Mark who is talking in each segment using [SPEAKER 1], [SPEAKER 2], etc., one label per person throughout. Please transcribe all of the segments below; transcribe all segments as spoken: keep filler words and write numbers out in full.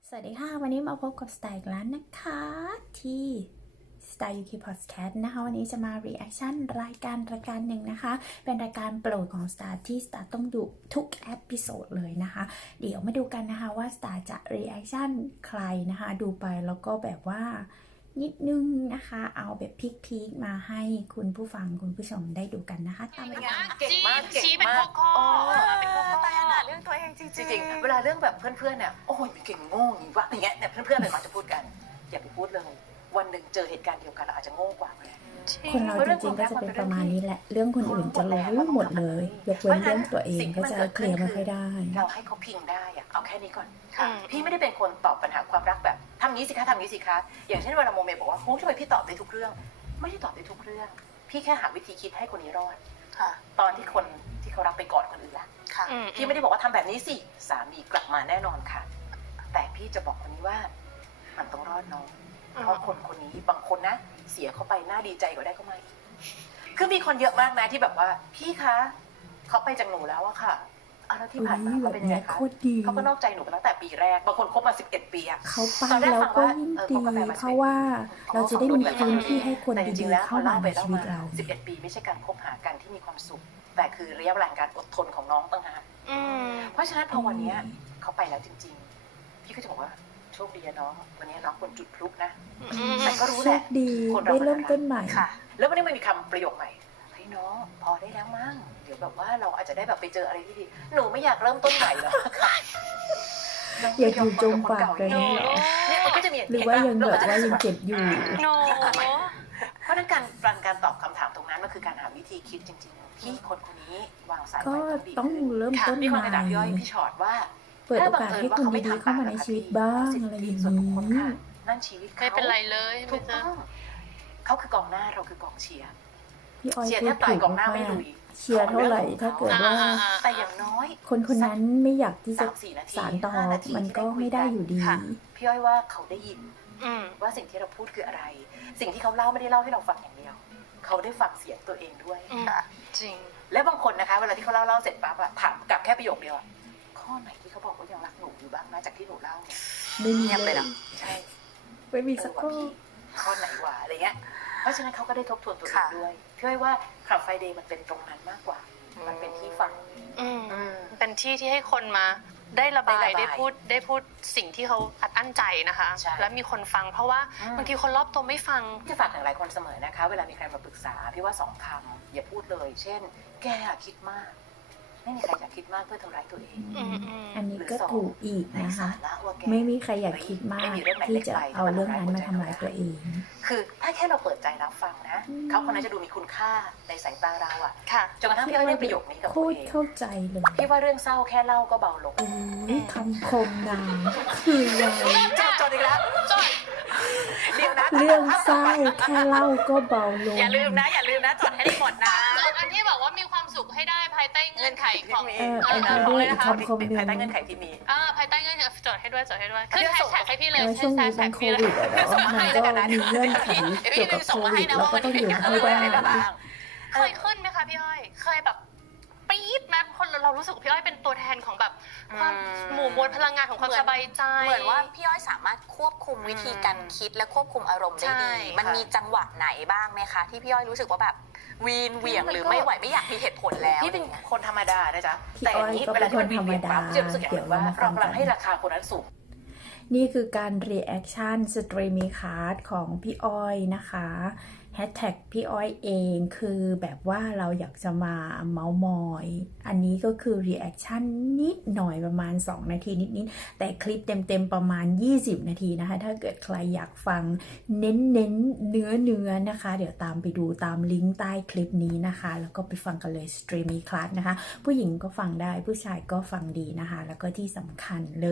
[SPEAKER 1] สวัสดีค่ะวันนี้มาพบกับสไตล์อีกแล้วนะคะที่ Style ยู เค Podcast นะคะวันนี้จะมา reaction รายการรายการหนึ่งนะคะเป็นรายการโปรดของ Star ที่ Star ต้องดูทุกเอพิโซดเลยนะคะเดี๋ยวมาดูกันนะคะว่า Star จะ reaction ใครนะคะดูไปแล้วก็แบบว่านิดนึงนะคะเอาแบบพีคๆมาให้คุณผู้ฟังคุณผู้ชมได้ดูกันนะคะตามไปดู
[SPEAKER 2] เก่งมากเก่ง
[SPEAKER 3] ชี้เป็น
[SPEAKER 2] มาก
[SPEAKER 3] ข้อ
[SPEAKER 2] โอ้
[SPEAKER 3] ๆเป็นข้อๆ
[SPEAKER 2] แต่ละเรื่องตัวเองจริงจริงๆเวลาเรื่องแบบเพื่อนๆเนี่ยโอ้ยเก่งโง่อย่างนี้วะอย่างเงี้ยเนี่ยเพื่อนๆเลยมักจะพูดกันอย่าไปพูดเลยวันหนึ่งเจอเหตุการณ์เดียวกันเราอาจจะโง่กว่าเลย
[SPEAKER 1] คนเราจริงๆก็จะเป็นประมาณนี้แหละเรื่องคนอื่นจะรู้หมดเลยยกเว้นเรื่องตัวเองก็จะเคลียร์ไม่ค่อยได้
[SPEAKER 2] เราให้เขาพิงได้อะเอาแค่นี้ก่อน
[SPEAKER 3] อืม
[SPEAKER 2] พี่ไม่ได้เป็นคนตอบปัญหาความรักแบบทำงี้สิคะทำงี้สิคะอย่างเช่นเวลาโมเมบอกว่าโอ้ทำไมพี่ตอบได้ทุกเรื่องไม่ได้ตอบได้ทุกเรื่องพี่แค่หาวิธีคิดให้คนนี้รอด
[SPEAKER 3] ค่ะ
[SPEAKER 2] ตอนที่คนที่เขารักไปกอดคนอื่นละ
[SPEAKER 3] ค่ะ
[SPEAKER 2] พี่ไม่ได้บอกว่าทำแบบนี้สิสามีกลับมาแน่นอนค่ะ แต่พี่จะบอกคนนี้ว่ามันต้องรอดน้องเพราะคนคนนี้บางคนนะเสียเข้าไปน่าดีใจกว่าได้เข้ามาอีกคือมีคนเยอะมากนะที่แบบว่าพี่คะเขาไปจากหนูแล้วอะค่ะเอาแล้วที่ผ่านมาเขาเป็นยังไงคะ
[SPEAKER 1] โคตรดี
[SPEAKER 2] เขาก็นอกใจหนูไปตั้งแต่ปีแรกบางคนคบมาสิบเอ็ดปีอะ
[SPEAKER 1] เขาไปแล้วก็ยิ่งดีเพราะว่าเราจะได้มีพื้นที่ให้คน
[SPEAKER 2] แต่จริ
[SPEAKER 1] ดี
[SPEAKER 2] งๆแล้ว
[SPEAKER 1] ๆเข้า
[SPEAKER 2] เขา
[SPEAKER 1] มา
[SPEAKER 2] เล่า
[SPEAKER 1] ใน
[SPEAKER 2] ไปเล่า
[SPEAKER 1] ชีวิต
[SPEAKER 2] มา
[SPEAKER 1] เรา
[SPEAKER 2] สิบเอ็ดปีไม่ใช่การคบหากันที่มีความสุข แต่คือระยะเวลาการอดทนของน้องต่างหาก
[SPEAKER 3] อืม
[SPEAKER 2] เพราะฉะนั้นพอวันเนี้ยเขาไปแล้วจริงๆ พี่ก็จะบอกว่าโชคดีนะน้องวันนี้น้องคนจุดพลุนะ
[SPEAKER 3] อืม
[SPEAKER 2] แต่ก็รู้
[SPEAKER 1] โช
[SPEAKER 2] แหละ
[SPEAKER 1] คดี
[SPEAKER 2] คนเรา
[SPEAKER 1] ได้เริ่มต้นใหม่
[SPEAKER 2] ค่ะ แล้ววันนี้มันมีคำประโยคใหม่เฮ้ยน้องพอได้แล้วมั้งเดี๋ยวแบบว่าเราอาจจะได้แบบไปเจออะไรที่ดีหนูไม่อยากเริ่มต้นใหม่แล้วค่ะ
[SPEAKER 1] อยากอยู่จมปากเลยนี่เหรอ
[SPEAKER 2] เนี่ยมันก็จะมี
[SPEAKER 1] หรือว่ายังแบบว่ายังเจ็บอยู่
[SPEAKER 3] โน
[SPEAKER 2] เพราะฉะนั้นการการการตอบคำถามตรงนั้นมันคือการหาวิธีคิดจริงๆ ที่คนคนนี้วางสาย
[SPEAKER 1] ก็
[SPEAKER 2] ไปดี
[SPEAKER 1] ต้องเริ่มต้น
[SPEAKER 2] มี
[SPEAKER 1] ให
[SPEAKER 2] คน
[SPEAKER 1] ม่
[SPEAKER 2] ไปด่าพี่อ้อยพี่ชอตว่า
[SPEAKER 1] เปิดโอกาสให้คนดีๆเข้ามาในชีวิตบ้างอะไรอย่าง
[SPEAKER 2] ส่วนบุคคล
[SPEAKER 1] นี้
[SPEAKER 2] ค่ะนั่นชีวิตเขา
[SPEAKER 3] ไม่เป็นไรเลย
[SPEAKER 2] ถู
[SPEAKER 3] ไม่
[SPEAKER 2] ก
[SPEAKER 3] เจ
[SPEAKER 2] ต้
[SPEAKER 3] อ
[SPEAKER 2] องเขาคือกองหน้าเราคือกองเชียร์
[SPEAKER 1] พี่อ้อย
[SPEAKER 2] เชียร์
[SPEAKER 1] พู
[SPEAKER 2] แท
[SPEAKER 1] ด
[SPEAKER 2] บตาย
[SPEAKER 1] ถูก
[SPEAKER 2] กองหน้า
[SPEAKER 1] มา
[SPEAKER 2] ไม่
[SPEAKER 1] ก
[SPEAKER 2] ลุย
[SPEAKER 1] เชียร์เท่าไหร่ถ้าเกิดว่า
[SPEAKER 2] แต่อย่างน้อย
[SPEAKER 1] คนคนนั้นไม่อยากที่จะ
[SPEAKER 2] สามสี่นาที
[SPEAKER 1] สารต่อ
[SPEAKER 2] ห้านาที
[SPEAKER 1] มันก็
[SPEAKER 2] ที่ได้คุยกัน
[SPEAKER 1] ไม่ได้อยู่ดี
[SPEAKER 3] ค่ะ
[SPEAKER 2] พี่อ้อยว่าเขาได้ยิน
[SPEAKER 3] อืม
[SPEAKER 2] ว่าสิ่งที่เราพูดคืออะไร สิ่งที่เขาเล่าไม่ได้เล่าให้เราฟังอย่างเดียว เขาได้ฟังเสียงตัวเองด้วย
[SPEAKER 3] อืมจริง
[SPEAKER 2] และบางคนนะคะเวลาที่เขาเล่าเล่าเสร็จปั๊บอะถามกลับแค่ประโยคเดียวอะข้อไหนที่เขาบอกว่ายังรักหนูอยู่บ้างนะจากที่หนูเล่าเนี่ย
[SPEAKER 1] ไม่มี
[SPEAKER 2] เงียบ
[SPEAKER 1] เล
[SPEAKER 2] เลย
[SPEAKER 1] ย
[SPEAKER 2] นะใช่
[SPEAKER 1] ไม่มี
[SPEAKER 2] เอ
[SPEAKER 1] สั
[SPEAKER 2] อก
[SPEAKER 1] ข้อ
[SPEAKER 2] ว่าพี่ข้อไหนวะอะไรเงี้ยเพราะฉะนั้นเขาก็ได้ทบทวนตัวเอง
[SPEAKER 3] ค่ะ
[SPEAKER 2] ด้วยพี่อ้อยว่าคลับไฟเดย์มันเป็นตรงนั้นมากกว่า มันเป็นที่ฟัง
[SPEAKER 3] อืม
[SPEAKER 2] อืม
[SPEAKER 3] เป็นที่ที่ให้คนมาได้ระบาย
[SPEAKER 2] ได้ระบาย
[SPEAKER 3] ได้พูดได้พูดสิ่งที่เขาอัดอั้นใจนะคะ
[SPEAKER 2] ใช่
[SPEAKER 3] และมีคนฟังเพราะว่า
[SPEAKER 2] อืม
[SPEAKER 3] บางทีคนรอบตัวไม่ฟัง
[SPEAKER 2] จะฝากถึงหลายคนเสมอนะคะ เวลามีใครมาปรึกษาพี่ว่าสองคำอย่าพูดเลย เช่น แกอะคิดมาก ไม่มีใครอยากคิดมากเพื่อทำร้ายตัวเอง
[SPEAKER 3] อืมอืม
[SPEAKER 1] อันนี้ก็ถูกอีก
[SPEAKER 2] ใน
[SPEAKER 1] นะคะ
[SPEAKER 2] สาระว่าแก
[SPEAKER 1] ไม่มีใครอยากคิดมาก
[SPEAKER 2] ไม่มีเรื่องไหน
[SPEAKER 1] ที่จะ
[SPEAKER 2] เล็กไป
[SPEAKER 1] เอาเรื่องนั้นมาทำร้ายตัวเอง
[SPEAKER 2] คือถ้าแค่เราเปิดใจรับฟังนะ
[SPEAKER 1] อืม
[SPEAKER 2] เขาคนนั้นจะดูมีคุณค่าในสายตาเราอะ
[SPEAKER 3] ค่ะ
[SPEAKER 2] จนกระทั่งพี่อ้อยได้ประโยคนี้กับ
[SPEAKER 1] โค
[SPEAKER 2] ตัว
[SPEAKER 1] ตร
[SPEAKER 2] เอง
[SPEAKER 1] เข้าใจเลย
[SPEAKER 2] พี่ว่าเรื่องเศร้าแค่เล่าก็เบาลง
[SPEAKER 1] โอ้ยคำคมนางคืออะไร
[SPEAKER 2] จดจดอีกแล้ว
[SPEAKER 3] จด
[SPEAKER 2] เดี๋ยวนะ
[SPEAKER 1] เรื่องเศร้าแค่เล่าก็เบาลง
[SPEAKER 2] อย่าลืมนะ อย่าลืมนะจดให้ได้หมดนะ
[SPEAKER 3] จดอันที่บอกว่ามีความสุขให้ได้ภายใต้เงื่อนไขของ
[SPEAKER 1] เอออันนี้ด้วยอีกคำคมหนึ่ง
[SPEAKER 2] ภายใต้เงื่อนไขที่มี
[SPEAKER 3] อ่าภายใต้เงื่อนไขจดให้ด้วยจดให้ด้วยขึ้น
[SPEAKER 2] เดี๋ยว
[SPEAKER 3] แฮ
[SPEAKER 2] ส่
[SPEAKER 3] ช
[SPEAKER 2] ง
[SPEAKER 3] แท็กให้พี่เลย
[SPEAKER 1] เออช่วงนี้เป็นโควิดอะเนาะมันก็มีเงื่อนไขเกี่ยวกับโควิดเราก็ต้องอยู่ให้ได้
[SPEAKER 3] เคยขึ้นไหมคะพี่อ้อย เคยแบบปี๊ดไหมคนเรารู้สึกว่าพี่อ้อยเป็นตัวแทนของแบบความ
[SPEAKER 2] อืม
[SPEAKER 3] หมู่มวลพลังงานของความสบายใจ
[SPEAKER 4] เหมือนว่าพี่อ้อยสามารถควบคุมวิธีการคิดและควบคุมอารมณ์ได้
[SPEAKER 3] ใช่
[SPEAKER 4] ดี มันมีจังหวะไหนบ้างไหมคะ ที่พี่อ้อยรู้สึกว่าแบบวีนเหวี่ยงหรือไม่ไหวไม่อยากมีเหตุผลแล้ว
[SPEAKER 2] พี่เป็นคนธรรมดานะจ๊ะ
[SPEAKER 1] พี่
[SPEAKER 2] แต่
[SPEAKER 1] อ้
[SPEAKER 2] อ
[SPEAKER 1] อย
[SPEAKER 2] ย่างนี้
[SPEAKER 1] ก็
[SPEAKER 2] เว
[SPEAKER 1] เป็
[SPEAKER 2] ลาน ที่
[SPEAKER 1] ค
[SPEAKER 2] มัน น
[SPEAKER 1] ธรรมดา
[SPEAKER 2] จะรู้สึกอย่าง
[SPEAKER 1] เดี๋ยว
[SPEAKER 2] ว่า
[SPEAKER 1] เรามาฟั
[SPEAKER 2] เรา
[SPEAKER 1] ง
[SPEAKER 2] กำ
[SPEAKER 1] กั
[SPEAKER 2] ลั
[SPEAKER 1] น
[SPEAKER 2] งให้ราคาคนนั้นสูง
[SPEAKER 1] นี่คือการ reaction streamy card ของพี่อ้อยนะคะแฮชแท็กพี่อ้อยเองคือแบบว่าเราอยากจะมาเมาส์มอย อันนี้ก็คือ reaction นิดหน่อยประมาณสองนาทีนิดๆแต่คลิปเต็มๆประมาณยี่สิบนาทีนะคะถ้าเกิดใครอยากฟังเน้นๆเนื้อเนื้อนะคะ เดี๋ยวตามไปดูตามลิงก์ใต้คลิปนี้นะคะ แล้วก็ไปฟังกันเลย streamy class นะคะผู้หญิงก็ฟังได้ผู้ชายก็ฟังดีนะคะแล้วก็ที่สำคัญเลย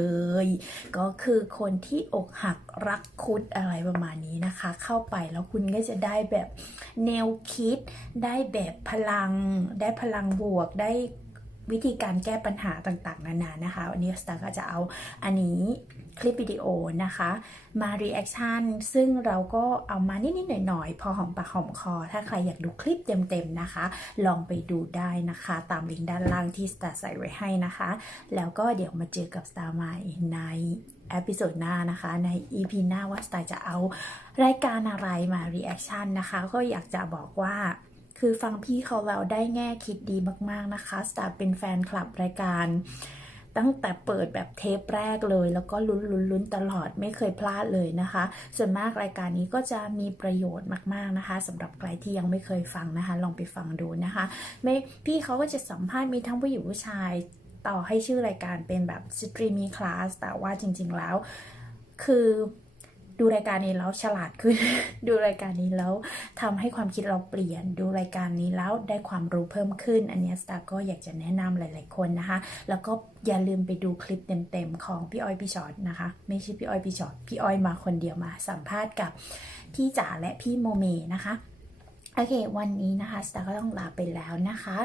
[SPEAKER 1] ก็คือคนที่อกหักรักคุดอะไรประมาณนี้นะคะ เข้าไปแล้วคุณก็จะได้แบบแนวคิดได้แบบพลังได้พลังบวกได้วิธีการแก้ปัญหาต่างๆนานานะคะวันนี้สตาร์ก็จะเอาอันนี้คลิปวิดีโอนะคะมา reaction ซึ่งเราก็เอามานิดๆหน่อยๆพอหอมปากหอมคอถ้าใครอยากดูคลิปเต็มๆนะคะลองไปดูได้นะคะตามลิงก์ด้านล่างที่สตาร์ใส่ไว้ให้นะคะแล้วก็เดี๋ยวมาเจอกับสตาร์ใหม่ในเอพิโซดหน้านะคะใน อี พี หน้าว่าสตาร์จะเอารายการอะไรมา reaction นะคะก็อยากจะบอกว่าคือฟังพี่เขาแล้วได้แง่คิดดีมากๆนะคะสตาร์เป็นแฟนคลับรายการตั้งแต่เปิดแบบเทปแรกเลยแล้วก็ลุ้นลุ้นลุ้นตลอดไม่เคยพลาดเลยนะคะส่วนมากรายการนี้ก็จะมีประโยชน์มากๆนะคะสำหรับใครที่ยังไม่เคยฟังนะคะลองไปฟังดูนะคะไม่พี่เขาก็จะสัมภาษณ์มีทั้งผู้หญิงผู้ชายต่อให้ชื่อรายการเป็นแบบสตรีมมิ่งคลาสแต่ว่าจริงๆแล้วคือดูรายการนี้แล้วฉลาดขึ้น ดูรายการนี้แล้วทำให้ความคิดเราเปลี่ยนดูรายการนี้แล้วได้ความรู้เพิ่มขึ้นอันนี้สตาร์ก็อยากจะแนะนำหลายๆคนนะคะแล้วก็อย่าลืมไปดูคลิปเต็มๆของพี่อ้อยพี่ชอตนะคะไม่ใช่พี่อ้อยพี่ชอตพี่อ้อยมาคนเดียวมาสัมภาษณ์กับพี่จ๋าและพี่โมเมนะคะโอเควันนี้นะคะสตาร์ก็ต้องลาไปแล้วนะคะ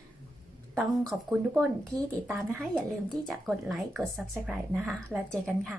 [SPEAKER 1] ต้องขอบคุณทุกคนที่ติดตามนะคะอย่าลืมที่จะกดไลค์กด ซับสไครบ์ นะคะแล้วเจอกันค่ะ